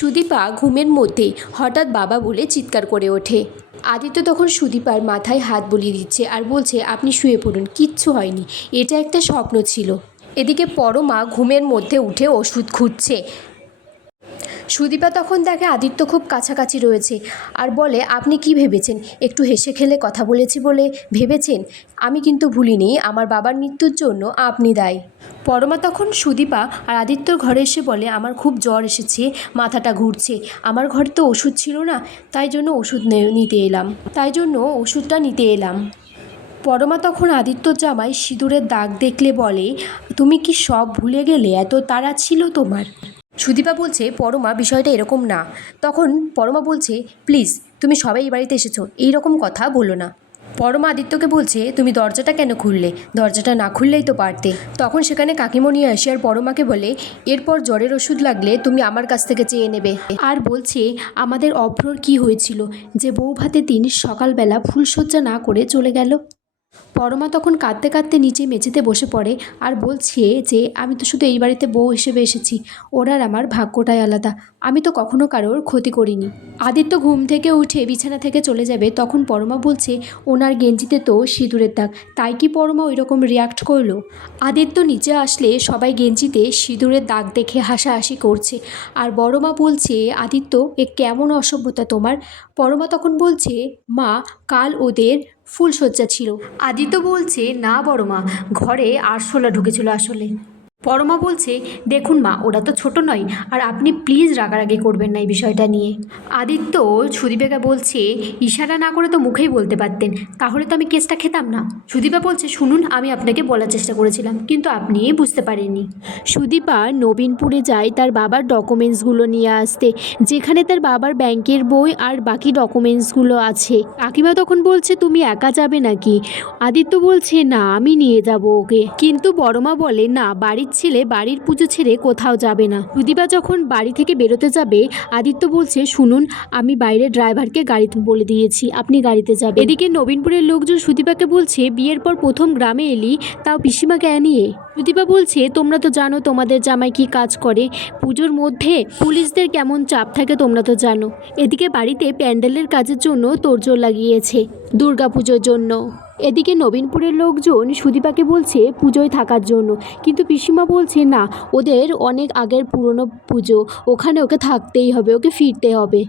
সুদীপা ঘুমের মধ্যে হঠাৎ বাবা বলে চিৎকার করে ওঠে। আদিত্য তখন সুদীপার মাথায় হাত বুলিয়ে দিচ্ছে আর বলছে, আপনি শুয়ে পড়ুন, কিচ্ছু হয়নি। এটা একটা স্বপ্ন ছিল। এদিকে পরমা ঘুমের মধ্যে উঠে ওষুধ খুঁজছে। সুদীপা তখন দেখে আদিত্য খুব কাছাকাছি রয়েছে আর বলে, আপনি কি ভেবেছেন? একটু হেসে খেলে কথা বলেছি বলে ভেবেছেন? আমি কিন্তু ভুলিনি, আমার বাবার মৃত্যুর জন্য আপনি দায়ী। পরমা তখন সুদীপা আর আদিত্যর ঘরে এসে বলে, আমার খুব জ্বর এসেছে, মাথাটা ঘুরছে, আমার ঘরে তো ওষুধ ছিল না, তাই জন্য ওষুধ নিতে এলাম, তাই জন্য ওষুধটা নিতে এলাম। পরমা তখন আদিত্যর জামায় সিঁদুরের দাগ দেখলে বলে, তুমি কি সব ভুলে গেলে? এত তাড়া ছিল তোমার? সুদীপা বলছে, পরমা, বিষয়টা এরকম না। তখন পরমা বলছে, প্লিজ, তুমি সবাই এই বাড়িতে এসেছ, এই রকম কথা বলো না। পরমা আদিত্যকে বলছে, তুমি দরজাটা কেন খুললে? দরজাটা না খুললেই তো পারতে। তখন সেখানে কাকিমণি আসে আর পরমাকে বলে, এরপর জ্বরের ওষুধ লাগলে তুমি আমার কাছ থেকে চেয়ে নেবে। আর বলছে, আমাদের অভ্রর কি হয়েছিল? যে বউ ভাতে দিন সকালবেলা ফুলসজ্জা না করে চলে গেল? পরমা তখন কাঁদতে কাঁদতে নিচে মেঝেতে বসে পড়ে আর বলছে যে, আমি তো শুধু এই বাড়িতে বউ হিসেবে এসেছি। ওর আর আমার ভাগ্যটাই আলাদা। আমি তো কখনো কারোর ক্ষতি করিনি। আদিত্য ঘুম থেকে উঠে বিছানা থেকে চলে যাবে। তখন পরমা বলছে, ওনার গেঞ্জিতে তো সিঁদুরের দাগ। তাই কি পরমা ওই রকম রিয়াক্ট করল? আদিত্য নিচে আসলে সবাই গেঞ্জিতে সিঁদুরের দাগ দেখে হাসাহাসি করছে। আর বড়মা বলছে, আদিত্য, এ কেমন অসভ্যতা তোমার? পরমা তখন বলছে, মা, কাল ওদের ফুলশয্যা ছিল। আদিত্য বলছে না বড় মা ঘরে আরশোলা ঢুকেছিল আসলে। পরমা বলছে, দেখুন মা, ওরা তো ছোট নয়, আর আপনি প্লিজ রাগারাগি করবেন না এই বিষয়টা নিয়ে। আদিত্য সুদীপাকে বলছে, ইশারা না করে তো মুখেই বলতে পারতেন, তাহলে তো আমি কেসটা খেতাম না। সুদীপা বলছে, শুনুন, আমি আপনাকে বলার চেষ্টা করেছিলাম, কিন্তু আপনি বুঝতে পারেননি। সুদীপা নবীনপুরে যায় তার বাবার ডকুমেন্টসগুলো নিয়ে আসতে, যেখানে তার বাবার ব্যাংকের বই আর বাকি ডকুমেন্টসগুলো আছে। কাকিমা তখন বলছে, তুমি একা যাবে নাকি? আদিত্য বলছে, না, আমি নিয়ে যাব ওকে। কিন্তু বড়মা বলে, না বাড়ির ছেলে বাড়ির পুজো ছেড়ে কোথাও যাবে না। সুদীপা যখন বাড়ি থেকে বেরোতে যাবে, আদিত্য বলছে, শুনুন, আমি বাইরে ড্রাইভারকে গাড়িতে বলে দিয়েছি, আপনি গাড়িতে যাবেন। এদিকে নবীনপুরের লোকজন সুদীপাকে বলছে, বিয়ের পর প্রথম গ্রামে এলি, তাও পিসিমাকে নিয়ে সুদীপা বলছে, তোমরা তো জানো তোমাদের জামাই কি কাজ করে। পুজোর মধ্যে পুলিশদের কেমন চাপ থাকে তোমরা তো জানো। এদিকে বাড়িতে প্যান্ডেলের কাজের জন্য তোড়জোড় লাগিয়েছে দুর্গা পুজোর জন্য। এদিকে নবীনপুরের লোকজন সুদীপাকে বলছে পুজোয় থাকার জন্য, কিন্তু পিসিমা বলছে না, ওদের অনেক আগের পুরনো পুজো, ওখানে ওকে থাকতেই হবে, ওকে ফিরতে হবে।